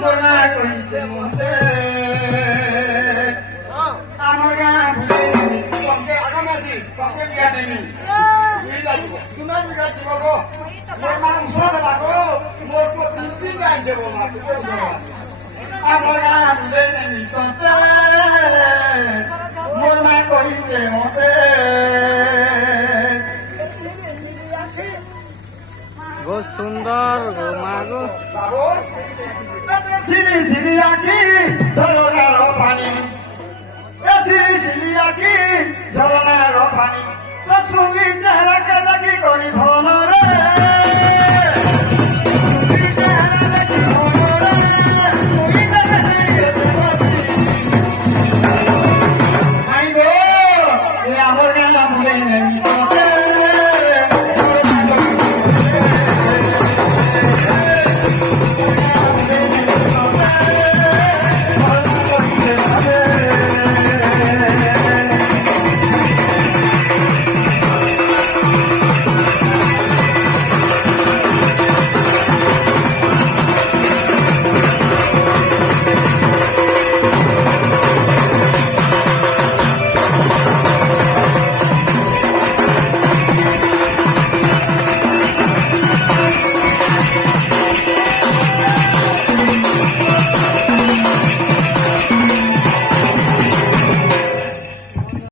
মনা কইছে মতে আমার গাঁ ভুলে কমকে আগামাসি কমকে দিয়া নেমি তুই লাগিব তোমার বিঘা দিব গো মোর মাংস দেবা গো মোর তো তিন আনছে বো মা আমার গাঁ ভুলে নেমি কমতে মোর মা কইছে মতে গো সুন্দর গো মা গো সিরি সিরি আঁকি ঝরনার পানি সিরি সিরি আঁকি ঝরনার পানি তোর সঙ্গী চেহারা কাজাকি করি ধর